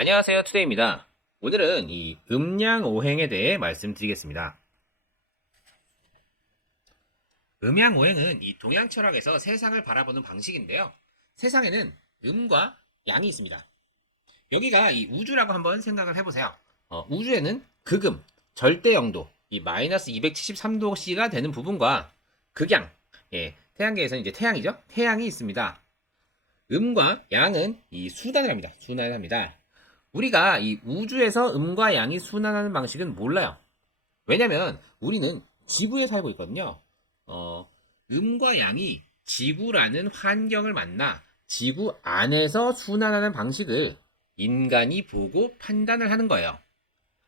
안녕하세요, 투데이입니다. 오늘은 이 음양오행에 대해 말씀드리겠습니다. 음양오행은 이 동양 철학에서 세상을 바라보는 방식인데요. 세상에는 음과 양이 있습니다. 여기가 이 우주라고 한번 생각을 해보세요. 우주에는 극음, 절대 영도, 이 마이너스 273도씨가 되는 부분과 극양, 태양계에서는 이제 태양이죠. 태양이 있습니다. 음과 양은 이 순환을 합니다. 순환을 합니다. 우리가 이 우주에서 음과 양이 순환하는 방식은 몰라요. 왜냐면 우리는 지구에 살고 있거든요. 음과 양이 지구라는 환경을 만나 지구 안에서 순환하는 방식을 인간이 보고 판단을 하는 거예요.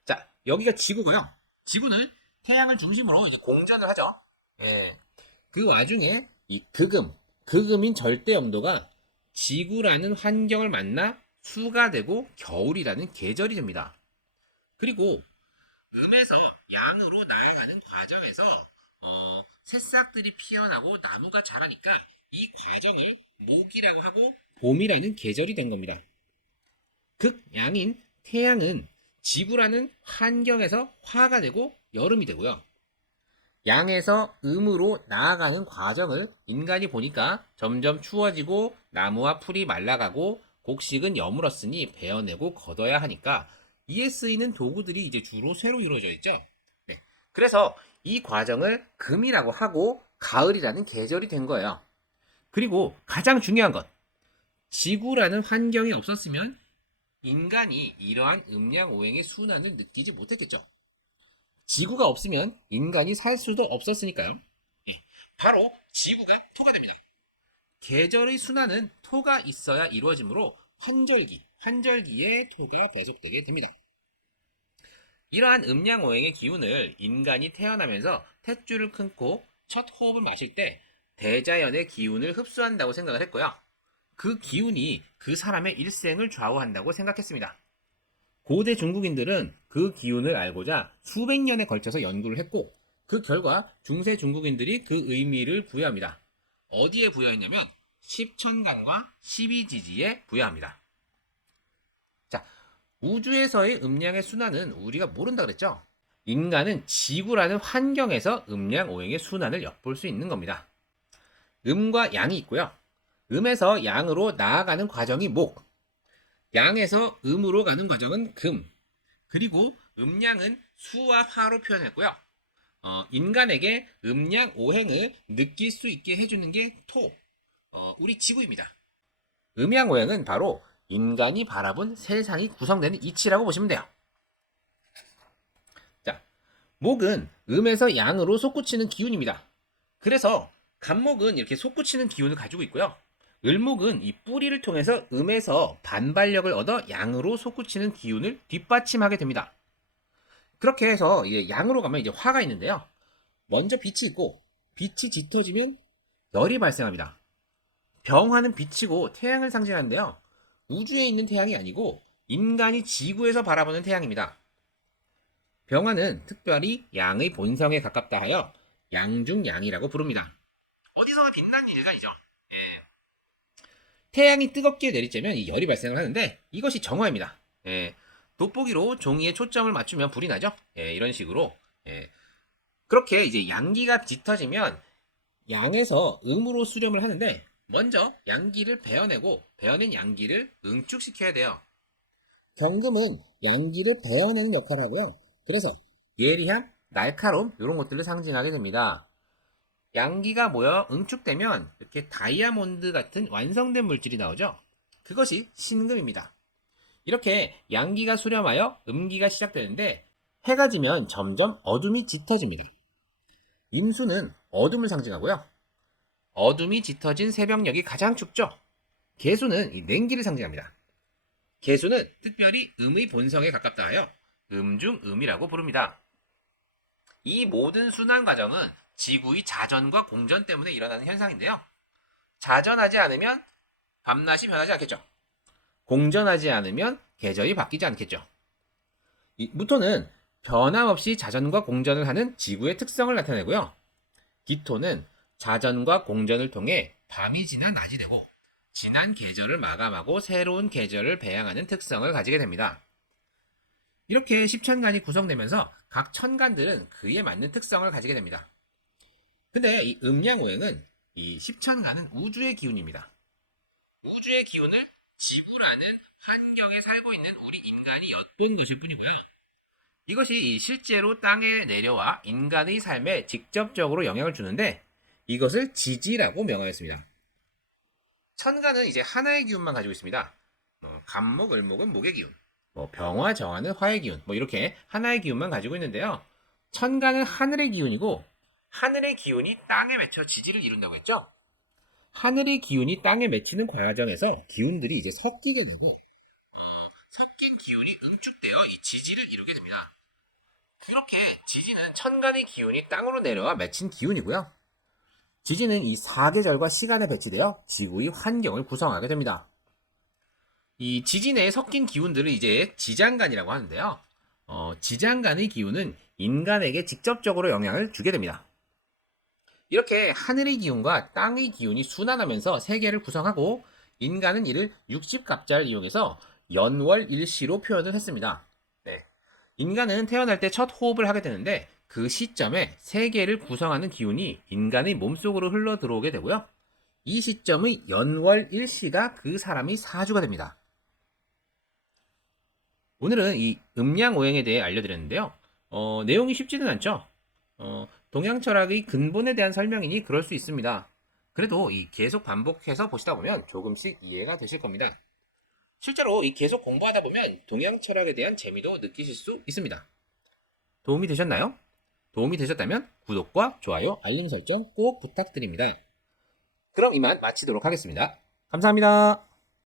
자, 여기가 지구고요. 지구는 태양을 중심으로 이제 공전을 하죠. 예. 그 와중에 이 극음인 절대 영도가 지구라는 환경을 만나 수가 되고 겨울이라는 계절이 됩니다. 그리고 음에서 양으로 나아가는 과정에서 새싹들이 피어나고 나무가 자라니까 이 과정을 목이라고 하고 봄이라는 계절이 된 겁니다. 극양인 태양은 지구라는 환경에서 화가 되고 여름이 되고요. 양에서 음으로 나아가는 과정을 인간이 보니까 점점 추워지고 나무와 풀이 말라가고 곡식은 여물었으니 베어내고 걷어야 하니까 이에 쓰이는 도구들이 이제 주로 쇠로 이루어져 있죠. 네. 그래서 이 과정을 금이라고 하고 가을이라는 계절이 된 거예요. 그리고 가장 중요한 것, 지구라는 환경이 없었으면 인간이 이러한 음양오행의 순환을 느끼지 못했겠죠. 지구가 없으면 인간이 살 수도 없었으니까요. 예, 바로 지구가 토가 됩니다. 계절의 순환은 토가 있어야 이루어지므로 환절기에 토가 배속되게 됩니다. 이러한 음양오행의 기운을 인간이 태어나면서 탯줄을 끊고 첫 호흡을 마실 때 대자연의 기운을 흡수한다고 생각을 했고요. 그 기운이 그 사람의 일생을 좌우한다고 생각했습니다. 고대 중국인들은 그 기운을 알고자 수백 년에 걸쳐서 연구를 했고 그 결과 중세 중국인들이 그 의미를 부여합니다. 어디에 부여했냐면 십천간과 십이지지에 부여합니다. 자, 우주에서의 음양의 순환은 우리가 모른다 그랬죠? 인간은 지구라는 환경에서 음양 오행의 순환을 엿볼 수 있는 겁니다. 음과 양이 있고요. 음에서 양으로 나아가는 과정이 목, 양에서 음으로 가는 과정은 금, 그리고 음양은 수와 화로 표현했고요. 인간에게 음양 오행을 느낄 수 있게 해주는 게 토, 우리 지구입니다. 음양 오행은 바로 인간이 바라본 세상이 구성되는 이치라고 보시면 돼요. 자, 목은 음에서 양으로 솟구치는 기운입니다. 그래서 간목은 이렇게 솟구치는 기운을 가지고 있고요. 을목은 이 뿌리를 통해서 음에서 반발력을 얻어 양으로 솟구치는 기운을 뒷받침하게 됩니다. 그렇게 해서 이제 양으로 가면 이제 화가 있는데요. 먼저 빛이 있고 빛이 짙어지면 열이 발생합니다. 병화는 빛이고 태양을 상징하는데요. 우주에 있는 태양이 아니고 인간이 지구에서 바라보는 태양입니다. 병화는 특별히 양의 본성에 가깝다 하여 양중양이라고 부릅니다. 어디서나 빛나는 일간이죠. 예. 태양이 뜨겁게 내리쬐면 이 열이 발생을 하는데 이것이 정화입니다. 예. 돋보기로 종이에 초점을 맞추면 불이 나죠. 예, 이런 식으로. 예. 그렇게 이제 양기가 짙어지면 양에서 음으로 수렴을 하는데 먼저 양기를 베어내고 베어낸 양기를 응축시켜야 돼요. 경금은 양기를 베어내는 역할을 하고요. 그래서 예리함, 날카로움 이런 것들을 상징하게 됩니다. 양기가 모여 응축되면 이렇게 다이아몬드 같은 완성된 물질이 나오죠. 그것이 신금입니다. 이렇게 양기가 수렴하여 음기가 시작되는데 해가 지면 점점 어둠이 짙어집니다. 임수는 어둠을 상징하고요. 어둠이 짙어진 새벽녘이 가장 춥죠. 개수는 이 냉기를 상징합니다. 개수는 특별히 음의 본성에 가깝다 하여 음중음이라고 부릅니다. 이 모든 순환 과정은 지구의 자전과 공전 때문에 일어나는 현상인데요. 자전하지 않으면 밤낮이 변하지 않겠죠. 공전하지 않으면 계절이 바뀌지 않겠죠. 무토는 변함없이 자전과 공전을 하는 지구의 특성을 나타내고요. 기토는 자전과 공전을 통해 밤이 지나 낮이 되고 지난 계절을 마감하고 새로운 계절을 배양하는 특성을 가지게 됩니다. 이렇게 10천간이 구성되면서 각 천간들은 그에 맞는 특성을 가지게 됩니다. 근데 이 음양오행은 이 10천간은 우주의 기운입니다. 우주의 기운을 지구라는 환경에 살고 있는 우리 인간이 엿본 것일 뿐이고요. 이것이 실제로 땅에 내려와 인간의 삶에 직접적으로 영향을 주는데 이것을 지지라고 명하였습니다. 천간은 이제 하나의 기운만 가지고 있습니다. 간목, 을목은 목의 기운, 병화, 정화는 화의 기운, 이렇게 하나의 기운만 가지고 있는데요. 천간은 하늘의 기운이고 하늘의 기운이 땅에 맺혀 지지를 이룬다고 했죠. 하늘의 기운이 땅에 맺히는 과정에서 기운들이 이제 섞이게 되고 섞인 기운이 응축되어 이 지지를 이루게 됩니다. 그렇게 지지는 천간의 기운이 땅으로 내려와 맺힌 기운이고요. 지지는 이 사계절과 시간에 배치되어 지구의 환경을 구성하게 됩니다. 이 지지 내에 섞인 기운들을 이제 지장간이라고 하는데요. 지장간의 기운은 인간에게 직접적으로 영향을 주게 됩니다. 이렇게 하늘의 기운과 땅의 기운이 순환하면서 세계를 구성하고 인간은 이를 60갑자를 이용해서 연월일시로 표현을 했습니다. 네. 인간은 태어날 때 첫 호흡을 하게 되는데 그 시점에 세계를 구성하는 기운이 인간의 몸속으로 흘러 들어오게 되고요. 이 시점의 연월일시가 그 사람의 사주가 됩니다. 오늘은 이 음양오행에 대해 알려드렸는데요. 내용이 쉽지는 않죠. 동양 철학의 근본에 대한 설명이니 그럴 수 있습니다. 그래도 이 계속 반복해서 보시다 보면 조금씩 이해가 되실 겁니다. 실제로 이 계속 공부하다 보면 동양 철학에 대한 재미도 느끼실 수 있습니다. 도움이 되셨나요? 도움이 되셨다면 구독과 좋아요, 알림 설정 꼭 부탁드립니다. 그럼 이만 마치도록 하겠습니다. 감사합니다.